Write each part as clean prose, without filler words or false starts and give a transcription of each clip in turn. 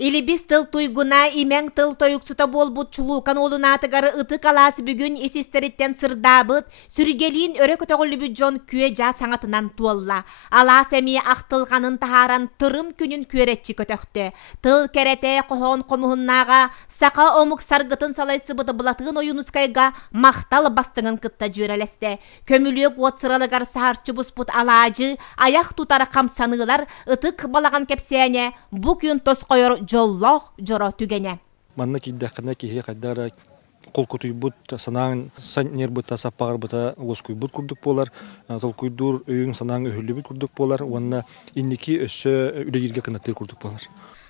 Илибис тыл туйгуна имең тыл тойуксута болбут чулукан олунатыгары ытык аласы бүгүн эсистериттен сырдабыт, сүргелин өрө көтөгүлүбү жон күе жа саңатынан туолла. Алас эми актылганын тахаран тырым күнүн күеретчи көтөктө. Тыл керете кохон комуһуннага сака омук саргытын салайсы быты булатыгын оюнускайга мактал бастыңын кытта жүрелесте. Көмүлүк отсыралыгар саарчы буспут алаажы, аяк тутара камсанылар ытык балаган кепсене бу күн тоскойор жоллох жоро түгене. Манна киддәкне кихи каддара колкутуй бут санаң саннер бута сапагар бута оскуй бут курдук болар, толкуйдур өйүң санаң өһүллү бут курдук болар, онна инники өссө үлегирге кынаттыр курдук болар.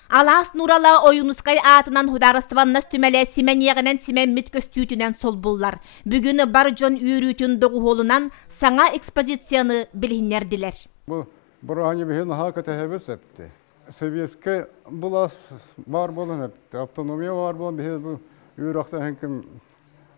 Алас Нурала оюнускай атынан хударыстываннас түмеле сименьегенен сименмит көстүүтүнен сол буллар. Бүгүн бар жон үйрүтүн догуолунан саңа экспозицияны билинердилер. Бу бураны бehen hakata hebesepti. Советский булас бар болон эпти, автономия бар болон бehen бу үйрөксө хенким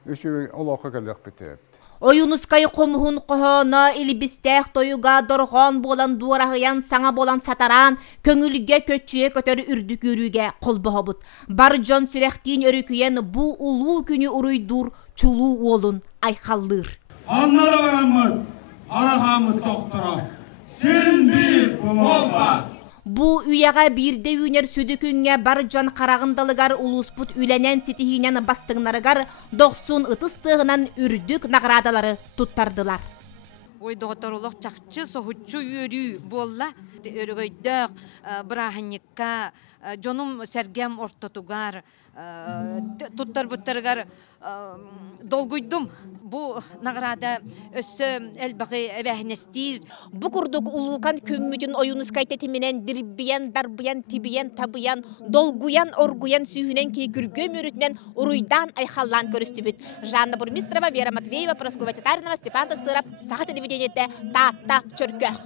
үшү олока келек битет. Оюнускай комуһун кохона илибистех тоюга доргон болан дуарахыян саңа болан сатаран көңүлгө көчүе көтөрү үрдүк үрүгө колбохобут. Бар жон сүрехтин өрүкүйен бу улуу күнү уруйдур чулуу олун айхаллыр. Аннара барамыт, арахамыт доктора. Сен бир болба. Бу үйяга бирде үйнер сүдүкүнгө бар жон карагындалыгар улуспут үленен ситихинен бастыңнарыгар 90 ытыстыгынан үрдүк наградалары туттардылар. Ой доторолох чакчы сохучу үйрү болла өрөгөйдөк браханникка жонум сергем ортотугар туттар буттарыгар долгуйдум. Бу награда өссө элбагы эбехнестир. Бу курдук улукан көммүтүн оюнускай тетименен дирбиян, дарбиян, тибиян, табыян, долгуян, оргуян сүйүнен кейкүргө мөрүтүнен уруйдан айхаллан көрүстүбүт. Жанна Бурмистрова, Вера Матвеева, Проскова Татаринова, Степан Тастыров, Саха телевидениете Тата Чөркө.